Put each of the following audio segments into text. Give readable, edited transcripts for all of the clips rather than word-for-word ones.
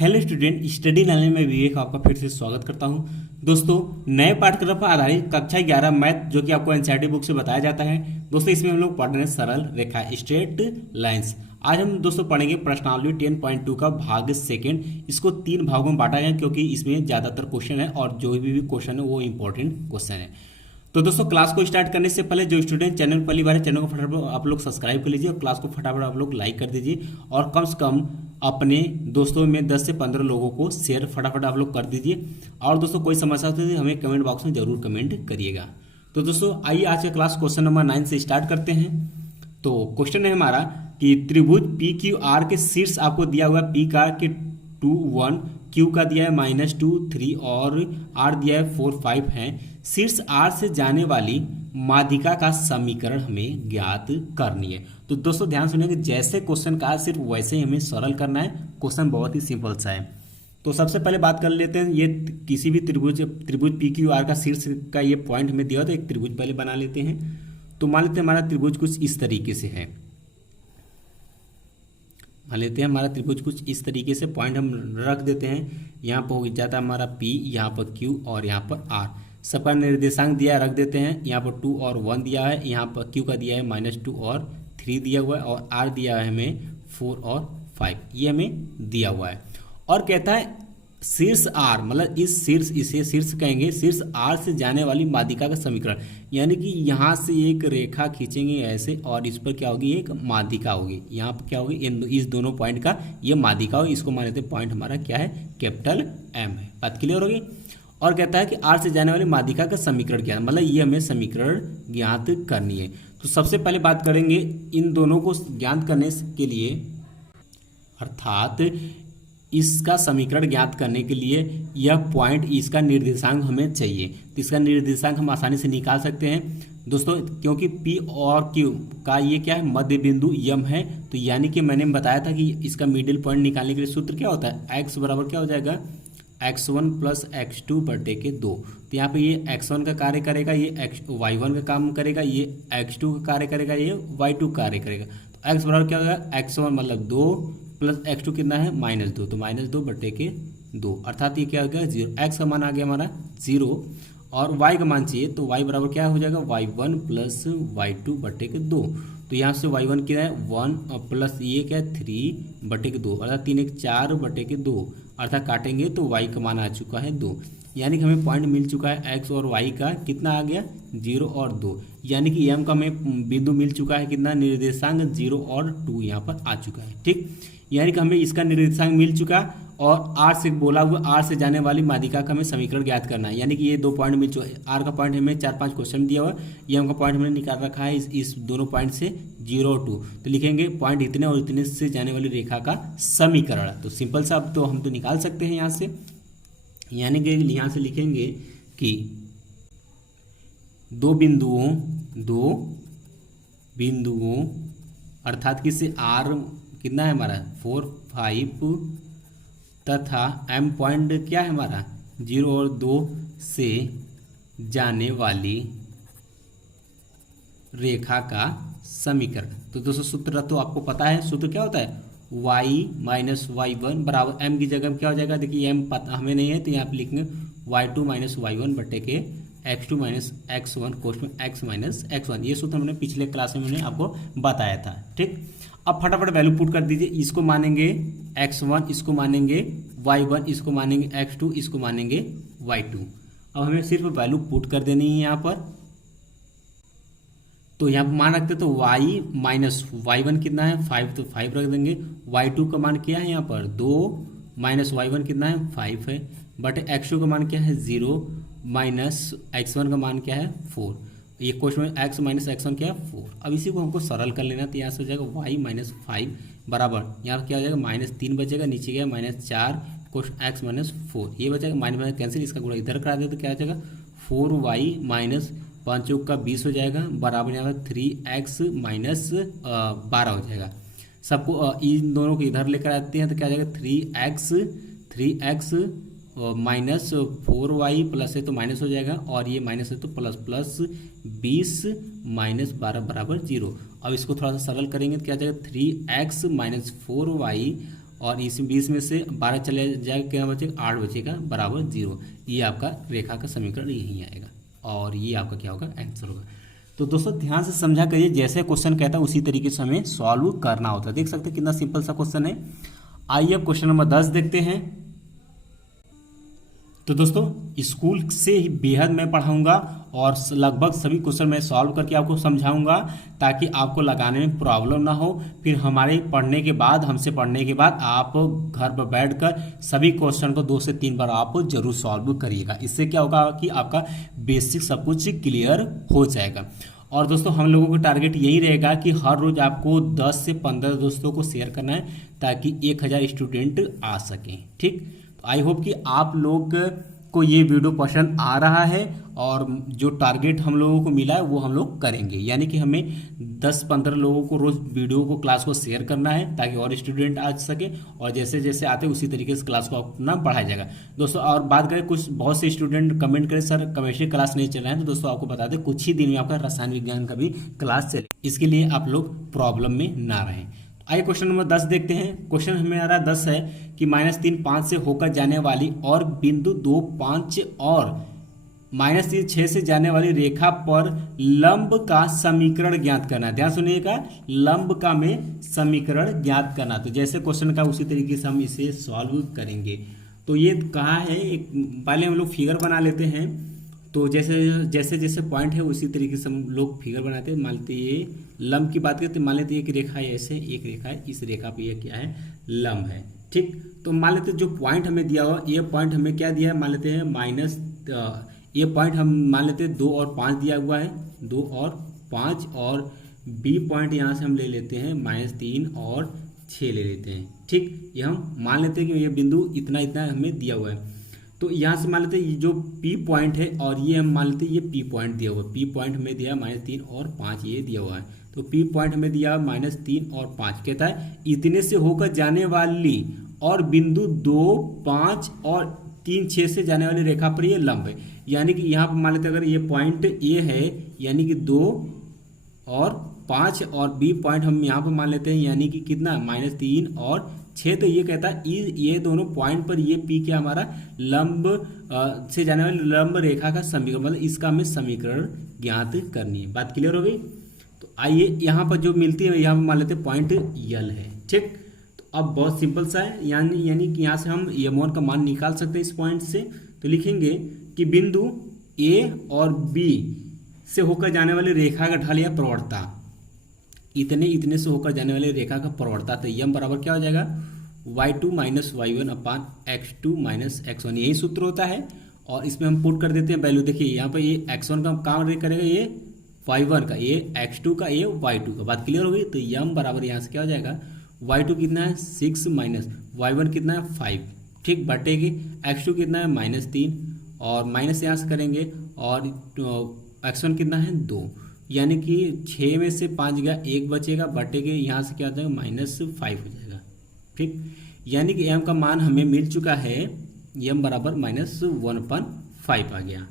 Hello student, study knowledge में विवेक आपका फिर से स्वागत करता हूं। दोस्तों, नए पाठ्यक्रम पर आधारित कक्षा 11 मैथ जो कि आपको एनसीईआरटी बुक से बताया जाता है। दोस्तों, इसमें हम लोग पढ़ रहे हैं सरल रेखा स्ट्रेट लाइंस। आज हम दोस्तों पढ़ेंगे प्रश्नावली 10.2 का भाग सेकंड। इसको 3 भागों में बांटा गया क्योंकि इसमें ज़्यादातर क्वेश्चन है और जो भी क्वेश्चन है वो इंपॉर्टेंट क्वेश्चन है। तो दोस्तों, क्लास को स्टार्ट करने से पहले जो स्टूडेंट चैनल पहली बार है, चैनल को फटाफट आप लोग सब्सक्राइब कर लीजिए और क्लास को फटाफट आप लोग लाइक कर दीजिए और कम से कम अपने दोस्तों में 10 से 15 लोगों को शेयर फटाफट आप लोग कर दीजिए। और दोस्तों, कोई समस्या होती है हमें कमेंट बॉक्स में जरूर कमेंट करिएगा। तो दोस्तों, आइए आज का क्लास क्वेश्चन नंबर 9 से स्टार्ट करते हैं। तो क्वेश्चन है हमारा कि त्रिभुज पी क्यू आर के शीर्ष आपको दिया हुआ पी का के 2 1, क्यू का दिया है -2 3 और आर दिया है 4 5 है। शीर्ष आर से जाने वाली माध्यिका का समीकरण हमें ज्ञात करनी है। तो दोस्तों ध्यान सुनिए, जैसे क्वेश्चन का सिर्फ वैसे ही हमें सरल करना है। क्वेश्चन बहुत ही सिंपल सा है। तो सबसे पहले बात कर लेते हैं, ये किसी भी त्रिभुज पी क्यू आर का शीर्ष का ये पॉइंट हमें दिया, तो एक त्रिभुज पहले बना लेते हैं। तो मान लेते हैं हमारा त्रिभुज कुछ इस तरीके से है। मान लेते हैं हमारा त्रिभुज कुछ इस तरीके से पॉइंट हम रख देते हैं। यहाँ पर हो जाता है हमारा P, यहाँ पर Q और यहाँ पर R। सबका निर्देशांक दिया है, रख देते हैं। यहाँ पर 2 और 1 दिया है, यहाँ पर Q का दिया है -2 और 3 दिया हुआ है और R दिया है हमें 4 और 5, ये हमें दिया हुआ है। और कहता है शीर्ष R, मतलब इस शीर्ष, इसे शीर्ष कहेंगे, शीर्ष R से जाने वाली माध्यिका का समीकरण। यानी कि यहाँ से एक रेखा खींचेंगे ऐसे और इस पर क्या होगी, एक माध्यिका होगी। यहाँ पर क्या होगी, इस दोनों पॉइंट का ये माध्यिका होगी। इसको मान लेते हैं पॉइंट हमारा क्या है, कैपिटल M है। बात क्लियर होगी। और कहता है कि R से जाने वाली माध्यिका का समीकरण क्या है, मतलब ये हमें समीकरण ज्ञात करनी है। तो सबसे पहले बात करेंगे इन दोनों को ज्ञात करने के लिए, अर्थात इसका समीकरण ज्ञात करने के लिए यह पॉइंट, इसका निर्देशांक हमें चाहिए। तो इसका निर्देशांक हम आसानी से निकाल सकते हैं दोस्तों, क्योंकि P और Q का ये क्या है, मध्य बिंदु यम है। तो यानी कि मैंने बताया था कि इसका मिडिल पॉइंट निकालने के लिए सूत्र क्या होता है, x बराबर क्या हो जाएगा, x1 प्लस x2 बटे के 2। तो यहाँ पे ये x1 का कार्य करेगा, ये y1 का काम करेगा, ये x2 का कार्य करेगा, ये y2 कार्य करेगा। तो x बराबर क्या होगा, x1 मतलब 2 प्लस x2 कितना है, -2। तो -2 बटे के 2, अर्थात ये क्या हो गया, 0। x का मान आ गया हमारा 0 और y का मान चाहिए, तो y बराबर क्या हो जाएगा, y1 प्लस y2 बटे के 2। तो यहाँ से y1 क्या है 1 और प्लस ये क्या है 3 बटे के 2, अर्थात 3 1 4 बटे के 2, अर्थात काटेंगे तो y का मान आ चुका है 2। यानी कि हमें पॉइंट मिल चुका है x और y का कितना आ गया, 0 और 2। यानी कि m का हमें बिंदु मिल चुका है कितना, निर्देशांक 0 और 2 यहाँ पर आ चुका है। ठीक, यानी कि हमें इसका निर्देशांक मिल चुका और R से बोला हुआ, R से जाने वाली माध्यिका का हमें समीकरण ज्ञात करना है। यानी कि ये 2 पॉइंट मिल चुका है। R का पॉइंट हमें 4-5 क्वेश्चन दिया हुआ है, ये हमका पॉइंट हमने निकाल रखा है इस दोनों पॉइंट से 0 और 2। तो लिखेंगे पॉइंट इतने और इतने से जाने वाली रेखा का समीकरण। तो सिंपल सा अब तो हम तो निकाल सकते हैं यहाँ से। यानी कि यहाँ से लिखेंगे कि दो बिंदुओं अर्थात किससे R कितना है हमारा 4 5 तथा M पॉइंट क्या है हमारा 0 और 2 से जाने वाली रेखा का समीकरण। तो दोस्तों सूत्र तो आपको पता है, सूत्र क्या होता है, y माइनस y1 बराबर m की जगह क्या हो जाएगा, देखिए m पता हमें नहीं है तो यहाँ पे लिखेंगे y2 माइनस y1 बटे के x2 माइनस x1 कोष्ठ में x माइनस x1। ये सूत्र हमने पिछले क्लास में मैंने आपको बताया था। ठीक, अब फटाफट वैल्यू पुट कर दीजिए। इसको मानेंगे x1, इसको मानेंगे y1, इसको मानेंगे x2, इसको मानेंगे y2। अब हमें सिर्फ वैल्यू पुट कर देनी है यहाँ पर। तो यहाँ पर मान रखते तो y माइनस y1 कितना है 5, तो 5 रख देंगे। y2 का मान क्या है यहाँ पर 2 माइनस y1 कितना है 5 है, बट x2 का मान क्या है 0 माइनस x1 का मान क्या है 4। ये क्वेश्चन में x माइनस x1 क्या है 4। अब इसी को हमको सरल कर लेना, तो यहाँ से हो जाएगा y माइनस 5 बराबर यहाँ क्या हो जाएगा -3 बचेगा, नीचे गया -4 क्वेश्चन x माइनस 4, ये बचेगा माइनस कैंसिल, इसका गुणा इधर करा दे तो क्या हो जाएगा 4y माइनस 5 का 20 हो जाएगा बराबर यहाँ पर 3x माइनस 12 हो जाएगा। सबको इन दोनों को इधर लेकर आते हैं तो क्या हो जाएगा 3x माइनस 4y प्लस है तो माइनस हो जाएगा और ये माइनस है तो प्लस 20 माइनस 12 बराबर 0। अब इसको थोड़ा सा सरल करेंगे तो क्या हो जाएगा 3x माइनस 4y और इस 20 में से 12 चले जाएगा, क्या बचेगा 8 बचेगा बराबर 0। ये आपका रेखा का समीकरण यही आएगा और ये आपका क्या होगा आंसर होगा। तो दोस्तों ध्यान से समझा करिए, जैसे क्वेश्चन कहता है उसी तरीके से हमें सॉल्व करना होता है। देख सकते हैं कितना सिंपल सा क्वेश्चन है। आइए अब क्वेश्चन नंबर 10 देखते हैं। तो दोस्तों स्कूल से ही बेहद मैं पढ़ाऊंगा और लगभग सभी क्वेश्चन मैं सॉल्व करके आपको समझाऊंगा ताकि आपको लगाने में प्रॉब्लम ना हो। फिर हमारे पढ़ने के बाद, हमसे पढ़ने के बाद आप घर पर बैठकर सभी क्वेश्चन को 2 से 3 बार आप जरूर सॉल्व करिएगा। इससे क्या होगा कि आपका बेसिक सब कुछ क्लियर हो जाएगा। और दोस्तों हम लोगों का टारगेट यही रहेगा कि हर रोज़ आपको 10 से 15 दोस्तों को शेयर करना है ताकि 1000 स्टूडेंट आ सकें। ठीक, तो आई होप कि आप लोग को ये वीडियो पसंद आ रहा है और जो टारगेट हम लोगों को मिला है वो हम लोग करेंगे, यानी कि हमें 10-15 लोगों को रोज़ वीडियो को क्लास को शेयर करना है ताकि और स्टूडेंट आ सके और जैसे जैसे आते उसी तरीके से क्लास को अपना बढ़ाया जाएगा। दोस्तों और बात करें, कुछ बहुत से स्टूडेंट कमेंट करें सर केमिस्ट्री क्लास नहीं चल रहा है, तो दोस्तों आपको बता दें कुछ ही दिन में आपका रसायन विज्ञान का भी क्लास चले, इसके लिए आप लोग प्रॉब्लम में ना रहें। आइए क्वेश्चन नंबर 10 देखते हैं। क्वेश्चन हमारा 10 है कि -3 5 से होकर जाने वाली और बिंदु 2 5 और -3 6 से जाने वाली रेखा पर लंब का समीकरण ज्ञात करना। ध्यान सुनिएगा, लंब का में समीकरण ज्ञात करना। तो जैसे क्वेश्चन का उसी तरीके से हम इसे सॉल्व करेंगे। तो ये कहा है, एक पहले हम लोग फिगर बना लेते हैं। तो जैसे जैसे पॉइंट है उसी तरीके से हम लोग फिगर बनाते हैं। मान लेते ये लंब की बात करते हैं, मान लेते एक रेखा है, ऐसे एक रेखा है, इस रेखा पे ये क्या है लंब है। ठीक, तो मान लेते जो पॉइंट हमें दिया हुआ, ये पॉइंट हमें क्या दिया है, मान लेते हैं ये पॉइंट हम मान लेते हैं 2 और 5 दिया हुआ है, 2 और 5, और बी पॉइंट यहाँ से हम ले लेते हैं -3 और 6 ले लेते हैं। ठीक, ये हम मान लेते हैं कि ये बिंदु इतना इतना हमें दिया हुआ है। तो यहाँ से मान लेते हैं ये जो P पॉइंट है और ये हम मान लेते हैं ये P पॉइंट दिया हुआ है। P पॉइंट हमें दिया -3 और 5 ये दिया हुआ है। तो P पॉइंट हमें दिया -3 और 5, कहता है इतने से होकर जाने वाली और बिंदु 2 5 और 3 6 से जाने वाली रेखा पर ये लंब है। यानी कि यहाँ पर मान लेते अगर ये पॉइंट A है यानी कि 2 और 5 और B पॉइंट हम यहाँ पर मान लेते हैं यानी कि कितना -3 और 6। तो ये कहता है ये दोनों पॉइंट पर ये P क्या हमारा लंब से जाने वाली लंब रेखा का समीकरण, मतलब इसका हमें समीकरण ज्ञात करनी है। बात क्लियर हो गई। तो आइए यहाँ पर जो मिलती है यहाँ पर मान लेते हैं पॉइंट L है। ठीक, तो अब बहुत सिंपल सा है, यानी कि यहाँ से हम M1 का मान निकाल सकते हैं इस पॉइंट से। तो लिखेंगे कि बिंदु A और B से होकर जाने वाली रेखा का ढाल या प्रवणता, इतने से होकर जाने वाली रेखा का प्रवणता, तो यम बराबर क्या हो जाएगा y2 - y1 अपान x2 - x1, यही सूत्र होता है। और इसमें हम पुट कर देते हैं वैल्यू। देखिए यहाँ पर ये x1 का काम करेगा, ये y1 का, ये x2 का, ये y2 का। बात क्लियर हो गई। तो यम बराबर यहाँ से क्या हो जाएगा, y2 कितना है 6 माइनस y1 कितना है 5, ठीक, बटेगी x2 कितना है -3 और माइनस यहाँ से करेंगे और x1 कितना है 2, यानी कि 6 में से 5 गया 1 बचेगा, बटेगे यहाँ से क्या हो जाएगा -5 हो जाएगा। ठीक, यानी कि m का मान हमें मिल चुका है, m बराबर -1/5 आ गया,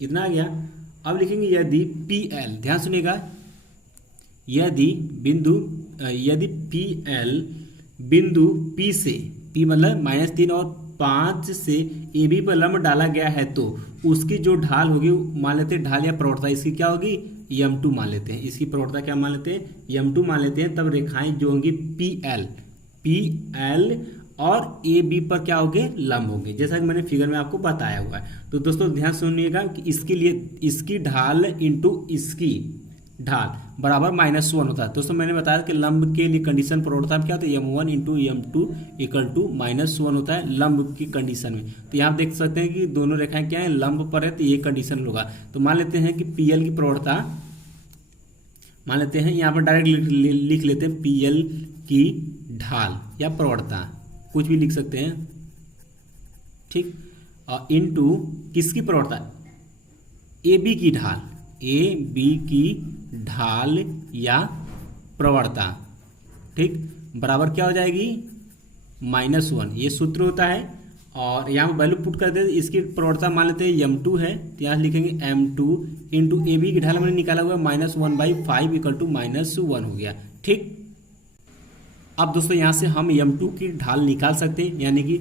इतना आ गया। अब लिखेंगे यदि PL, ध्यान सुनिएगा, यदि PL बिंदु P से, P मतलब -3 और 5 से AB पर लंब डाला गया है तो उसकी जो ढाल होगी, मान लेते हैं ढाल या प्रवणता इसकी क्या होगी M2 मान लेते हैं, इसकी प्रवणता क्या मान लेते हैं M2 मान लेते हैं। तब रेखाएं जो होंगी PL और AB पर क्या होंगे लंब होंगे, जैसा कि मैंने फिगर में आपको बताया हुआ है। तो दोस्तों ध्यान सुनिएगा कि इसके लिए इसकी ढाल इंटू इसकी ढाल बराबर -1 होता है। दोस्तों मैंने बताया कि लंब के लिए कंडीशन प्रवणता में क्या होता है M1 इंटू M2 = -1 होता है लंब की कंडीशन में। तो यहाँ देख सकते हैं कि दोनों रेखाएं क्या है लंब पर है, तो ये कंडीशन होगा। तो मान लेते हैं कि PL की प्रवणता, मान लेते हैं यहाँ पर डायरेक्ट लिख लेते हैं PL की ढाल या प्रवणता, कुछ भी लिख सकते हैं, ठीक, इंटू किसकी प्रवणता AB की ढाल, AB की ढाल या प्रवणता, ठीक, बराबर क्या हो जाएगी -1, ये सूत्र होता है। और यहाँ वैल्यू पुट कर देते, इसकी प्रवणता मान लेते हैं M2 है, तो यहाँ लिखेंगे M2 इंटू AB की ढाल हमने निकाला हुआ -1/5 = -1 हो गया। ठीक, अब दोस्तों यहाँ से हम m2 की ढाल निकाल सकते हैं, यानी कि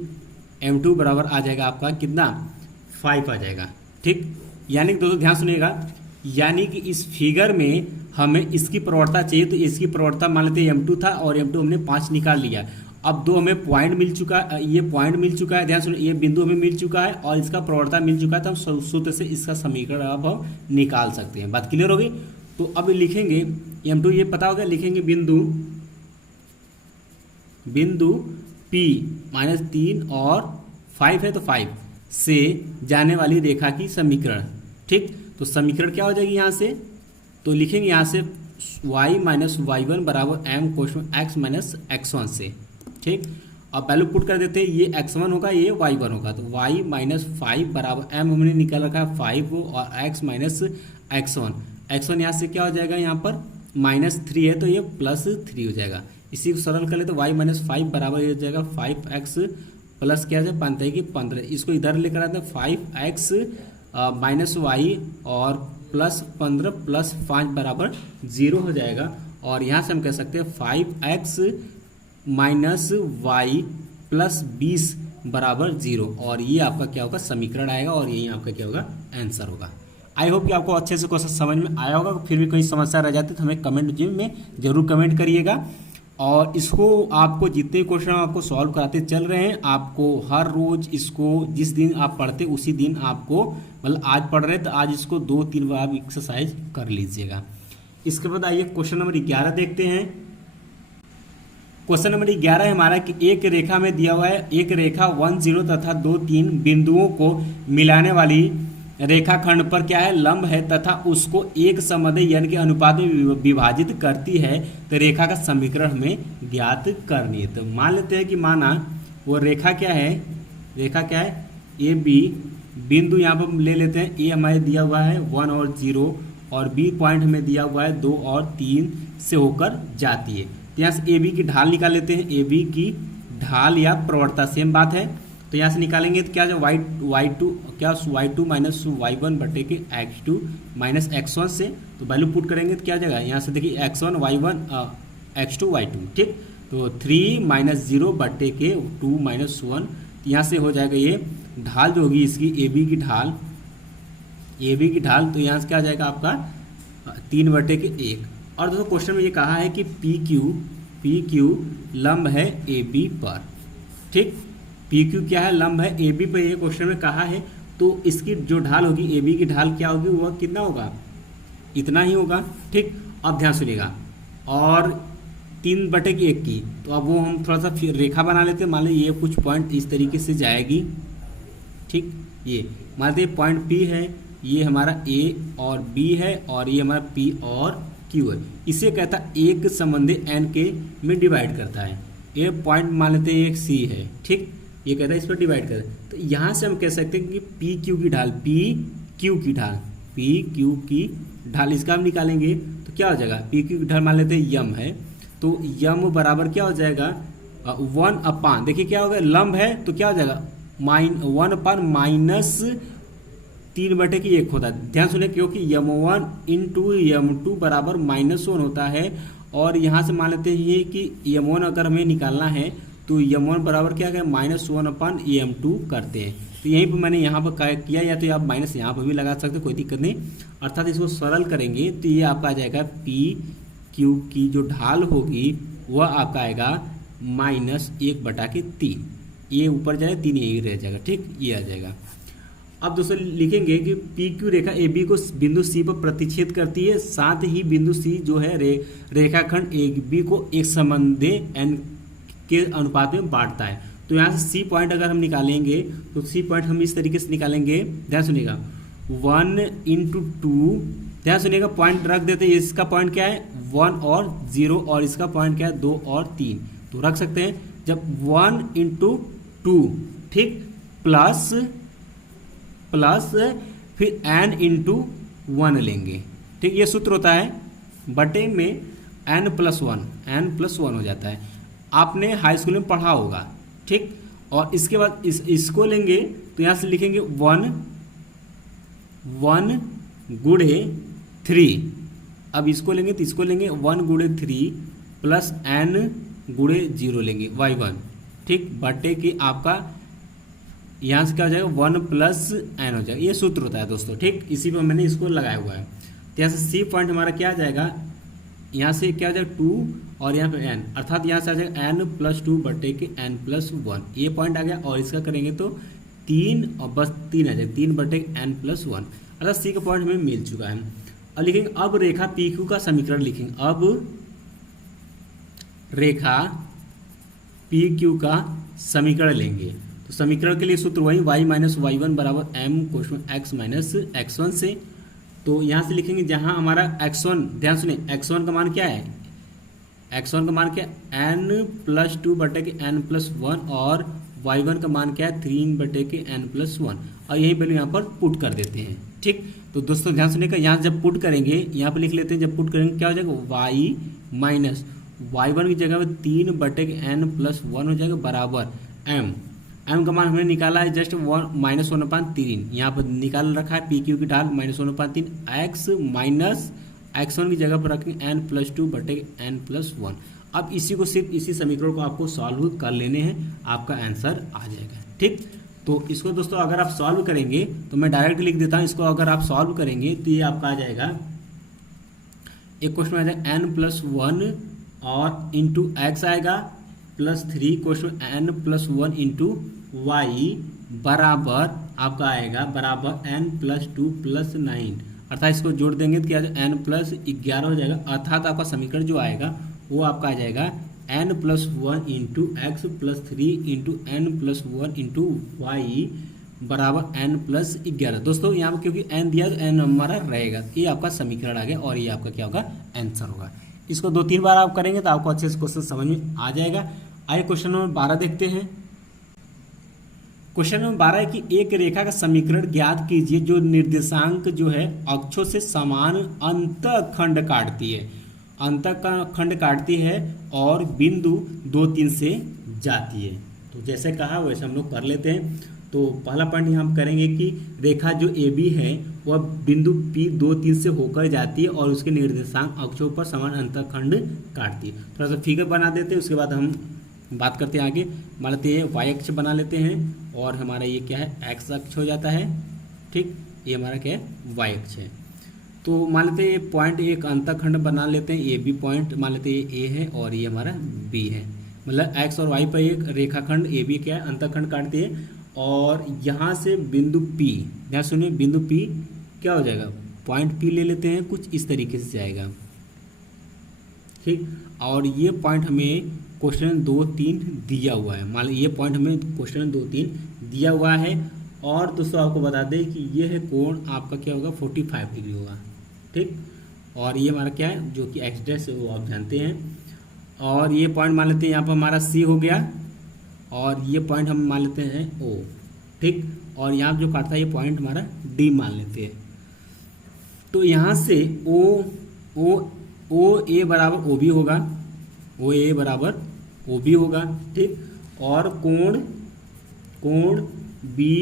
m2 बराबर आ जाएगा आपका कितना 5 आ जाएगा। ठीक, यानी कि दोस्तों ध्यान सुनिएगा, यानी कि इस फिगर में हमें इसकी प्रवणता चाहिए, तो इसकी प्रवणता मान लेते हैं m2 था और m2 हमने 5 निकाल लिया। अब दो हमें पॉइंट मिल चुका है, ये पॉइंट मिल चुका है, ध्यान सुनिए, ये बिंदु हमें मिल चुका है और इसका प्रवणता मिल चुका है, तो हम सूत्र से इसका समीकरण अब हम निकाल सकते हैं। बात क्लियर होगी? तो अब लिखेंगे m2 ये पता हो गया, लिखेंगे बिंदु P -3 और 5 है तो 5 से जाने वाली रेखा की समीकरण। ठीक, तो समीकरण क्या हो जाएगी यहाँ से, तो लिखेंगे यहाँ से y - y1 बराबर m कोष्ठक x - x1 से। ठीक, अब पहले पुट कर देते हैं, ये x1 होगा, ये y1 होगा, तो y - 5 बराबर m हमने निकाल रखा है 5 और x - x1। x1 यहाँ से क्या हो जाएगा, यहाँ पर -3 है तो ये +3 हो जाएगा। इसी को सरल कर ले तो y - 5 बराबर ये हो जाएगा 5x प्लस क्या है 15। इसको इधर लेकर आते हैं 5x -y और +15 + 5 बराबर 0 हो जाएगा। और यहाँ से हम कह सकते हैं 5x -y + 20 बराबर 0, और ये आपका क्या होगा समीकरण आएगा और यही आपका क्या होगा आंसर होगा। आई होप कि आपको अच्छे से क्वेश्चन समझ में आया होगा। फिर भी कोई समस्या रह जाती है तो हमें कमेंट में जरूर कमेंट करिएगा। और इसको आपको जितने क्वेश्चन आपको सॉल्व कराते चल रहे हैं, आपको हर रोज इसको जिस दिन आप पढ़ते उसी दिन आपको, मतलब आज पढ़ रहे हैं तो आज इसको 2-3 बार एक्सरसाइज कर लीजिएगा। इसके बाद आइए क्वेश्चन नंबर 11 देखते हैं। क्वेश्चन नंबर 11 हमारा कि एक रेखा में दिया हुआ है, एक रेखा 1 0 तथा 2 3 बिंदुओं को मिलाने वाली रेखाखंड पर क्या है लंब है तथा उसको एक समद्वय यानी कि अनुपात में विभाजित करती है, तो रेखा का समीकरण हमें ज्ञात करनी है। तो मान लेते हैं कि माना वो रेखा क्या है, रेखा क्या है ए बी, बिंदु यहाँ पर ले लेते हैं, ए हमारे दिया हुआ है 1 और 0 और बी पॉइंट हमें दिया हुआ है 2 और 3 से होकर जाती है। तो यहाँ से ए बी की ढाल निकाल लेते हैं, ए बी की ढाल या प्रवणता सेम बात है, तो यहाँ से निकालेंगे तो क्या जो y2 क्या y2 - y1 बटे के x2 - x1 से, तो वैल्यू पुट करेंगे तो क्या आ जाएगा, यहाँ से देखिए x1 y1 x2 y2। ठीक, तो 3 - 0 बटे के 2 - 1, यहाँ से हो जाएगा ये ढाल जो होगी इसकी ए बी की ढाल, तो यहाँ से क्या आ जाएगा आपका 3 बटे के 1। और दोस्तों क्वेश्चन में ये कहा है कि पी क्यू लंब है ए बी पर। ठीक, पी क्यू क्या है लंब है ए बी पर, ये क्वेश्चन में कहा है, तो इसकी जो ढाल होगी ए बी की ढाल क्या होगी, वह कितना होगा, इतना ही होगा। ठीक, अब ध्यान सुनिएगा, और 3 बटे की 1 की, तो अब वो हम थोड़ा सा रेखा बना लेते हैं। मान लीजिए ये कुछ पॉइंट इस तरीके से जाएगी। ठीक, ये मान लीजिए पॉइंट पी है, ये हमारा ए और बी है और ये हमारा पी और क्यू है। इसे कहता है एक संबंधी एन के में डिवाइड करता है। ए पॉइंट मान लेते हैं एक सी है। ठीक, ये कहता है इस पर डिवाइड कर, तो यहाँ से हम कह सकते हैं कि पी क्यू की ढाल इसका हम निकालेंगे तो क्या हो जाएगा, पी क्यू की ढाल मान लेते हैं यम है, तो यम बराबर क्या हो जाएगा 1 अपान, देखिए क्या होगा लंब है तो क्या हो जाएगा 1 अपान -3 बटे की 1 होता है। ध्यान सुने, क्योंकि यम1 × यम2 बराबर -1 होता है, और यहाँ से मान लेते हैं ये कि यम1 अगर हमें निकालना है तो यम1 बराबर क्या है -1 अपान यम2 करते हैं। तो यहीं पर मैंने यहाँ पर किया, या तो आप माइनस यहाँ पर भी लगा सकते, कोई दिक्कत नहीं। अर्थात इसको सरल करेंगे तो ये आपका आ जाएगा पी क्यू की जो ढाल होगी वह आपका आएगा -1/3, ये ऊपर जाएगा 3 यही रह जाएगा। ठीक, ये आ जाएगा। अब दोस्तों लिखेंगे कि पी क्यू रेखा ए बी को बिंदु सी पर प्रतिच्छेद करती है, साथ ही बिंदु सी जो है रेखाखंड ए बी को एक संबंधी एन के अनुपात में बांटता है। तो यहाँ से सी पॉइंट अगर हम निकालेंगे तो सी पॉइंट हम इस तरीके से निकालेंगे, ध्यान सुनिएगा 1 × 2, ध्यान सुनिएगा पॉइंट रख देते हैं, इसका पॉइंट क्या है 1 और 0 और इसका पॉइंट क्या है 2 और 3, तो रख सकते हैं। जब 1 × 2 ठीक प्लस फिर n × 1 लेंगे। ठीक, ये सूत्र होता है बटे में n+1 हो जाता है, आपने हाई स्कूल में पढ़ा होगा। ठीक, और इसके बाद इसको लेंगे तो यहाँ से लिखेंगे 1 × 3, अब इसको लेंगे तो इसको लेंगे 1 × 3 + n गुणे 0 लेंगे y1, ठीक, बटे कि आपका यहाँ से क्या हो जाएगा 1 प्लस एन हो जाएगा। ये सूत्र होता है दोस्तों, ठीक, इसी पर मैंने इसको लगाया हुआ है। तो यहाँ से सी पॉइंट हमारा क्या आ जाएगा, यहाँ से क्या हो जाएगा 2 और यहाँ पे एन, अर्थात यहाँ से आ जाएगा एन प्लस 2 बटे के एन प्लस 1, ये पॉइंट आ गया। और इसका करेंगे तो 3 और बस 3 आ जाएगा, 3 बटे एन प्लस 1, अर्थात सी का पॉइंट हमें मिल चुका है। अब लिखेंगे, अब रेखा पी क्यू का समीकरण लिखेंगे। अब रेखा पी क्यू का समीकरण लेंगे। तो समीकरण के लिए सूत्र वही y माइनस वाई वन बराबर एम कोष्ण x माइनस x1 से। तो यहाँ से लिखेंगे जहाँ हमारा x1, ध्यान सुनिए, x1 का मान क्या है, x1 का मान क्या है n प्लस 2 बटे के n प्लस 1, और y1 का मान क्या है 3 बटे के n प्लस 1, और यही वैल्यू यहाँ पर पुट कर देते हैं, ठीक। तो दोस्तों ध्यान सुनिएगा, यहाँ जब पुट करेंगे, यहाँ पर लिख लेते हैं, जब पुट करेंगे क्या हो जाएगा y माइनस y1 की जगह पर 3 बटे के n प्लस 1 हो जाएगा बराबर m का मान हमने निकाला है जस्ट माइनस 1/3, यहाँ पर निकाल रखा है पी क्यू की ढाल माइनस 1/3, x माइनस x1 की जगह पर रखेंगे n प्लस 2 बटे n प्लस 1। अब इसी को सिर्फ इसी समीकरण को आपको सॉल्व कर लेने हैं, आपका आंसर आ जाएगा, ठीक। तो इसको दोस्तों अगर आप सॉल्व करेंगे तो मैं डायरेक्ट लिख देता हूँ, इसको अगर आप सॉल्व करेंगे तो ये आपका आ जाएगा, एक क्वेश्चन आ जाएगा n प्लस 1 और इंटू एक्स आएगा plus 3 question n plus 1 into Y बराबर आपका आएगा बराबर n प्लस 2 प्लस 9, अर्थात इसको जोड़ देंगे तो क्या n प्लस 11 हो जाएगा। अर्थात आपका समीकरण जो आएगा वो आपका आ जाएगा n plus 1 into X plus 3 into n plus 1 into Y बराबर n प्लस 11। दोस्तों यहाँ पर क्योंकि n दिया तो n हमारा रहेगा, ये आपका समीकरण आ गया और ये आपका क्या होगा आंसर होगा। इसको 2-3 बार आप करेंगे तो आपको अच्छे से क्वेश्चन समझ में आ जाएगा। आइए क्वेश्चन नंबर 12 देखते हैं। क्वेश्चन नंबर 12 है कि एक रेखा का समीकरण ज्ञात कीजिए जो निर्देशांक जो है अक्षों से समान अंतःखंड काटती है, अंतःखंड काटती है और बिंदु 2-3 से जाती है। तो जैसे कहा वैसे हम लोग कर लेते हैं। तो पहला पॉइंट हम करेंगे कि रेखा जो ए बी है वह बिंदु पी 2-3 से होकर जाती है और उसके निर्देशांक अक्षों पर समान अंतःखंड काटती है। थोड़ा सा फिगर बना देते हैं, उसके बाद हम बात करते हैं आगे। मान लेते हैं वाई अक्ष बना लेते हैं और हमारा ये क्या है एक्स अक्ष हो जाता है, ठीक, ये हमारा क्या है वाई अक्ष है। तो मान लेते हैं पॉइंट एक अंतःखंड बना लेते हैं, ए बी पॉइंट मान लेते हैं ए है और ये हमारा बी है, मतलब एक्स और वाई पर एक रेखाखंड ए बी क्या है अंतःखंड काटती है। और यहाँ से बिंदु पी, ध्यान सुनिए, बिंदु पी क्या हो जाएगा, पॉइंट पी ले लेते हैं, कुछ इस तरीके से जाएगा, ठीक। और ये पॉइंट हमें क्वेश्चन 2-3 दिया हुआ है, मान लीजिए ये पॉइंट हमें क्वेश्चन 2-3 दिया हुआ है। और दोस्तों आपको बता दें कि ये है कोण आपका क्या होगा 45 डिग्री होगा, ठीक। और ये हमारा क्या है जो कि एक्स डैश है वो आप जानते हैं। और ये पॉइंट मान लेते हैं यहाँ पर हमारा सी हो गया और ये पॉइंट हम मान लेते हैं ओ, ठीक। और यहाँ जो काटता है ये पॉइंट हमारा डी मान लेते हैं। तो यहाँ से ओ ए बराबर ओ बी होगा, ओ ए बराबर ओ बी होगा, ठीक। और कोण बी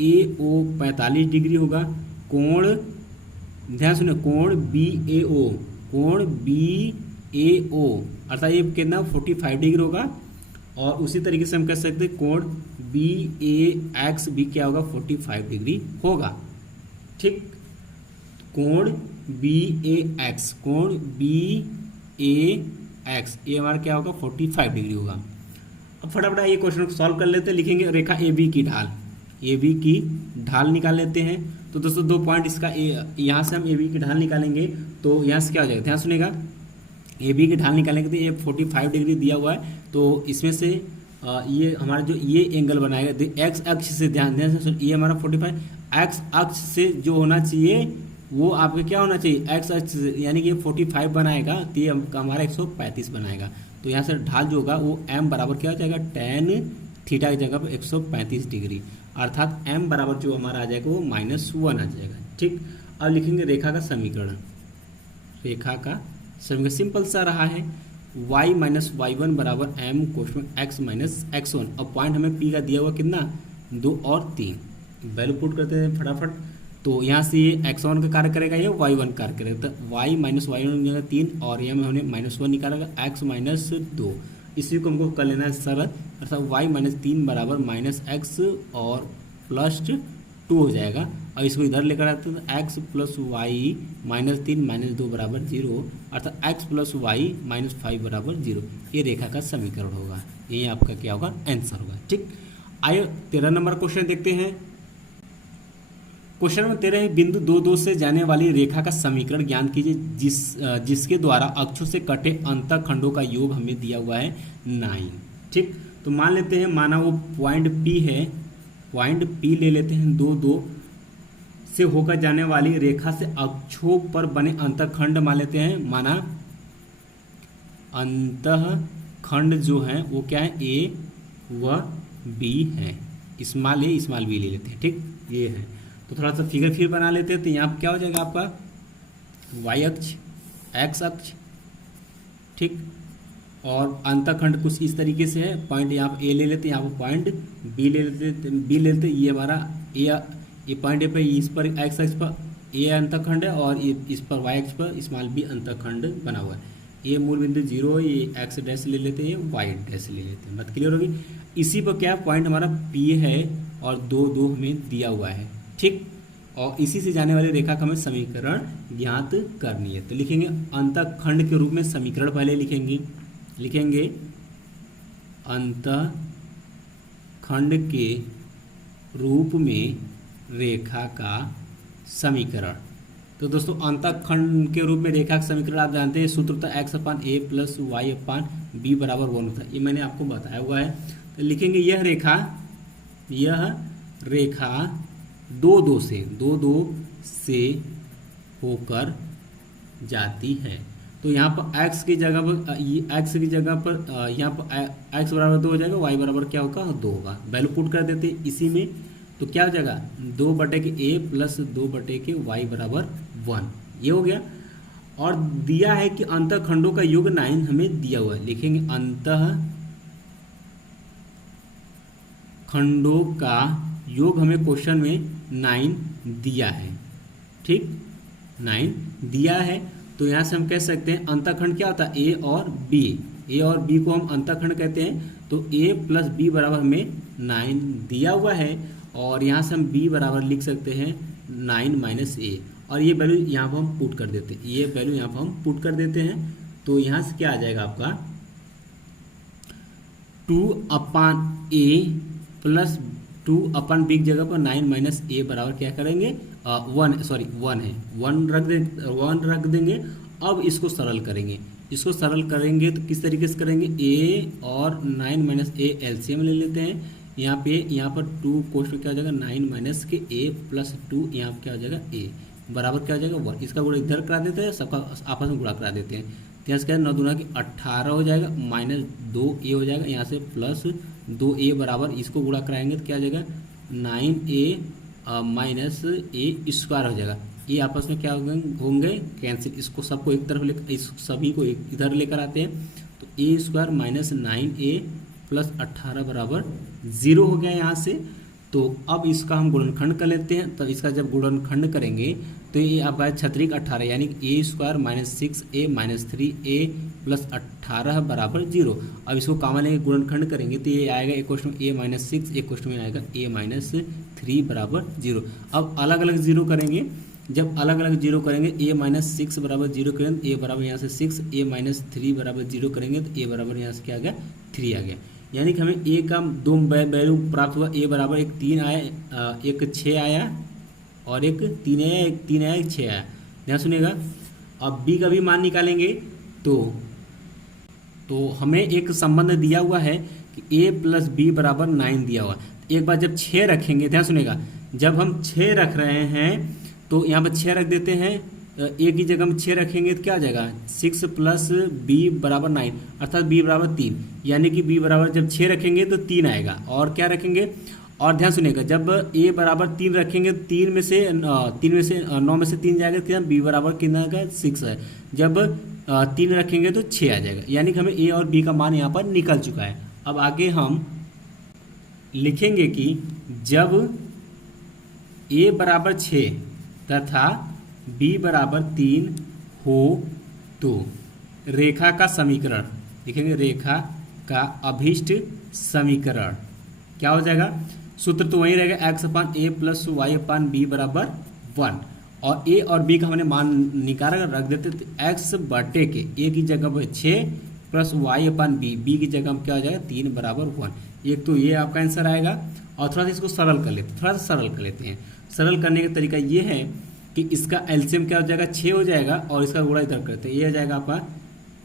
ए ओ 45 डिग्री होगा। कोण ध्यान सुनिए, कोण बी ए ओ अर्थात ये कितना 45 डिग्री होगा। और उसी तरीके से हम कह सकते हैं कोण बी ए एक्स भी क्या होगा 45 डिग्री होगा, ठीक। कोण बी ए एक्स, कोण बी ए एक्स ये हमारा क्या होगा 45 डिग्री होगा। अब फटाफट ये क्वेश्चन को सॉल्व कर लेते हैं। लिखेंगे रेखा ए बी की ढाल, ए बी की ढाल निकाल लेते हैं। तो दोस्तों 2 पॉइंट इसका यहाँ से हम ए बी की ढाल निकालेंगे तो यहाँ से क्या हो जाएगा, ध्यान सुनिएगा, ए बी की ढाल निकालेंगे तो ये 45 डिग्री दिया हुआ है। तो इसमें से ये हमारा जो ये एंगल बनाएगा एक्स अक्ष से, ध्यान से ये हमारा 45 एक्स अक्ष से जो होना चाहिए वो आपका क्या होना चाहिए एक्स अक्ष से, यानी कि ये 45 बनाएगा तो ये हमारा 135 बनाएगा। तो यहाँ से ढाल जो होगा वो m बराबर क्या हो जाएगा tan थीटा की जगह पर 135 डिग्री, अर्थात m बराबर जो हमारा आ जाएगा वो -1 आ जाएगा, ठीक। अब लिखेंगे रेखा का समीकरण। रेखा का समीकरण सिंपल सा रहा है, y माइनस वाई वन बराबर m कोष्ण x माइनस x1। अब पॉइंट हमें p का दिया हुआ कितना 2 और 3, वैल्यू पुट करते हैं फटाफट। तो यहाँ से ये x1 का कार्य करेगा, ये y1 कार्य करेगा। तो y माइनस वाई वन 3 और यहाँ में हमने -1 निकालेगा x माइनस 2, इसी को हमको कर लेना है सरल, अर्थात y माइनस 3 बराबर माइनस एक्स और प्लस 2 हो जाएगा। और इसको इधर लेकर आते हैं तो x plus Y minus 3 minus 2 बराबर 0, अर्थात x प्लस वाई माइनस 5 बराबर 0। ये रेखा का समीकरण होगा, यही आपका क्या होगा, आंसर होगा। ठीक, आइए 13 नंबर क्वेश्चन देखते हैं। क्वेश्चन नंबर 13 है, बिंदु 2 2 से जाने वाली रेखा का समीकरण ज्ञात कीजिए जिसके द्वारा अक्षों से कटे अंतःखंडों का योग हमें दिया हुआ है 9। ठीक, तो मान लेते हैं, माना वो पॉइंट P है, पॉइंट P ले लेते हैं, 2 2 से होकर जाने वाली रेखा से अक्षों पर बने अंतःखंड मान लेते हैं, माना अंतःखंड जो है वो क्या है, A व B है, स्मॉल A स्मॉल B ले लेते हैं। ठीक, ये है, तो थोड़ा सा फिगर फिर बना लेते हैं। तो यहाँ पर क्या हो जाएगा आपका y अक्ष, x अक्ष, ठीक, और अंतःखंड कुछ इस तरीके से है। पॉइंट यहाँ पर A ले लेते हैं, यहाँ पर पॉइंट B ले लेते, ये हमारा ये पॉइंट A पे, इस पर x अक्ष पर A अंतःखंड है और ये इस पर y अक्ष पर स्मॉल b अंतःखंड बना हुआ है। ये मूल बिंदु 0 है, ये x डैश ले लेते हैं, ये y डैश ले लेते हैं। बात क्लियर होगी। इसी पर क्या पॉइंट हमारा P है और 2 2 हमें दिया हुआ है। ठीक, और इसी से जाने वाली रेखा का हमें समीकरण ज्ञात करनी है। तो लिखेंगे अंतःखंड के रूप में समीकरण पहले लिखेंगे अंतःखंड के रूप में रेखा का समीकरण। तो दोस्तों अंतःखंड के रूप में रेखा का समीकरण आप जानते हैं, सूत्र होता है x upon a plus Y upon B बराबर 1 होता है। ये मैंने आपको बताया हुआ है। तो लिखेंगे यह रेखा 2 2 से होकर जाती है। तो यहाँ पर x की जगह पर यहाँ पर x बराबर 2 हो जाएगा, y बराबर क्या होगा, 2 होगा। वैल्यू पुट कर देते हैं इसी में, तो क्या हो जाएगा 2 बटे के a प्लस 2 बटे के y बराबर 1, ये हो गया। और दिया है कि अंतःखंडों का योग 9 हमें दिया हुआ है। लिखेंगे अंतःखंडों का योग हमें क्वेश्चन में 9 दिया है। ठीक, 9 दिया है, तो यहाँ से हम कह सकते हैं अंतःखंड क्या होता है, a और b को हम अंतःखंड कहते हैं। तो a प्लस b बराबर हमें 9 दिया हुआ है, और यहाँ से हम b बराबर लिख सकते हैं 9 माइनस a, और ये वैल्यू यहाँ पर हम पुट कर देते हैं। तो यहाँ से क्या आ जाएगा आपका 2 अपान a प्लस 2 अपान b की जगह पर 9 माइनस a बराबर क्या करेंगे 1 है, 1 रख देंगे। अब इसको सरल करेंगे, तो किस तरीके से करेंगे, a और 9 माइनस a एलसीएम ले लेते हैं। यहाँ पर 2 कोष्ट क्या हो जाएगा 9 माइनस के a प्लस 2, यहाँ पर क्या हो जाएगा a बराबर क्या हो जाएगा 1। इसका गुणा इधर करा देते हैं, सबका आपस में गुणा करा देते हैं। तो यहाँ से क्या 9 दूना की 18 हो जाएगा, माइनस 2a हो जाएगा, यहाँ से प्लस 2a बराबर इसको गुणा कराएंगे तो क्या हो जाएगा 9a माइनस a स्क्वायर हो जाएगा। ये आपस में क्या होंगे कैंसिल, इसको सबको एक तरफ इस सभी को इधर लेकर आते हैं। तो a square minus 9a plus 18 बराबर 0 हो गया यहाँ से। तो अब इसका हम गुणनखंड कर लेते हैं। तो इसका जब गुणनखंड करेंगे तो ये आपका छत्रिक 18 यानी a square minus 6a minus 3a plus 18 बराबर 0। अब इसको कॉमन लेंगे, गुणनखंड करेंगे तो ये आएगा एक क्वेश्चन में a माइनस 6, एक क्वेश्चन में आएगा a माइनस 3 बराबर 0। अब अलग अलग जीरो करेंगे, जब अलग अलग जीरो करेंगे a माइनस 6 बराबर 0 करेंगे, a बराबर यहाँ से 6, a माइनस 3 बराबर 0 करेंगे तो a बराबर यहाँ से क्या आ गया 3 आ गया। यानी कि हमें a का 2 वैल्यू प्राप्त हुआ, a बराबर एक 3 आया, एक 6 आया, और एक 3 आया, एक 3 आया, एक 6 आया। ध्यान सुनिएगा। अब b का भी मान निकालेंगे तो हमें एक संबंध दिया हुआ है कि a प्लस b बराबर 9 दिया हुआ। एक बार जब 6 रखेंगे, ध्यान सुनिएगा, जब हम 6 रख रहे हैं तो यहाँ पर 6 रख देते हैं, a की जगह हम 6 रखेंगे तो क्या आ जाएगा 6 प्लस b बराबर 9, अर्थात b बराबर 3। यानी कि b बराबर जब 6 रखेंगे तो 3 आएगा। और क्या रखेंगे, और ध्यान सुनिएगा, जब a बराबर 3 रखेंगे 3 में से 9 में से 3 जाएगा, क्या b बराबर कितना आएगा 6 है। जब 3 रखेंगे तो 6 आ जाएगा। यानी कि हमें a और b का मान यहाँ पर निकल चुका है। अब आगे हम लिखेंगे कि जब a बराबर 6 तथा b बराबर 3 हो तो रेखा का समीकरण, लिखेंगे रेखा का अभिष्ट समीकरण क्या हो जाएगा? सूत्र तो वही रहेगा, एक्स अपान ए प्लस वाई अपान बी बराबर 1। और ए और बी का हमने मान निकाल रख देते, तो एक्स बटे के ए की जगह पर 6 प्लस वाई अपान बी की जगह में क्या हो जाएगा 3 बराबर 1। एक तो ये आपका आंसर आएगा। और थोड़ा सा इसको सरल कर लेते, थोड़ा सा सरल कर लेते हैं। सरल करने का तरीका ये है कि इसका एलसीएम क्या हो जाएगा 6 हो जाएगा, और इसका गुणा इधर करते हैं, ये हो जाएगा आपका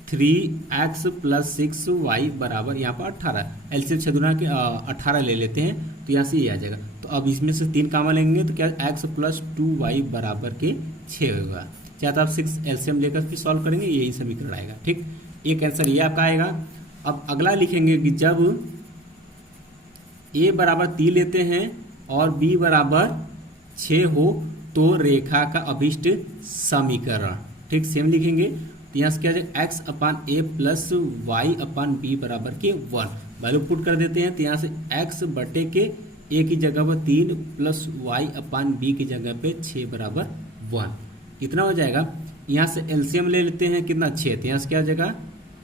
3x प्लस 6y बराबर यहाँ पर 18। एलसीएम 6 दूना के 18 ले लेते हैं, तो यहाँ से ये आ जाएगा। तो अब इसमें से 3 कामा लेंगे तो क्या x प्लस 2y बराबर के 6 होगा। चाहे तो आप 6 एलसीएम लेकर फिर सॉल्व करेंगे, यही समीकरण आएगा। ठीक, एक आंसर ये आपका आएगा। अब अगला लिखेंगे कि जब a बराबर 3 लेते हैं और b बराबर 6 हो तो रेखा का अभिष्ट समीकरण। ठीक, सेम लिखेंगे। तो यहाँ से क्या जाएगा x अपान ए प्लस वाई अपान बी बराबर के 1। वैल्यू पुट कर देते हैं, तो यहाँ से x बटे के a की जगह पर 3 प्लस वाई अपान बी की जगह पे 6 बराबर 1। कितना हो जाएगा? यहाँ से एलसीएम ले लेते हैं, कितना 6, तो यहाँ से क्या हो जाएगा,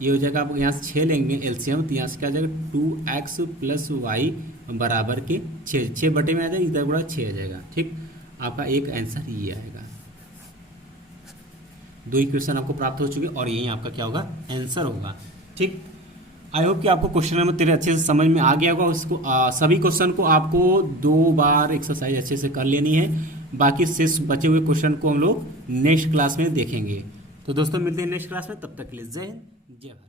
ये हो जाएगा आप यहाँ से 6 लेंगे एलसीएम, तो यहाँ से क्या हो जाएगा 2x प्लस वाई बराबर के 6 बटे में आ जाएगा, इधर बड़ा 6 आ जाएगा। ठीक, आपका एक आंसर ये आएगा। 2 इक्वेशन आपको प्राप्त हो चुके और यही आपका क्या होगा आंसर होगा। ठीक, आई होप कि आपको क्वेश्चन नंबर 13 अच्छे से समझ में आ गया होगा। उसको सभी क्वेश्चन को आपको 2 बार एक्सरसाइज अच्छे से कर लेनी है। बाकी शेष बचे हुए क्वेश्चन को हम लोग नेक्स्ट क्लास में देखेंगे। तो दोस्तों मिलते हैं नेक्स्ट क्लास में, तब तक के लिए जय हिंद जय भारत।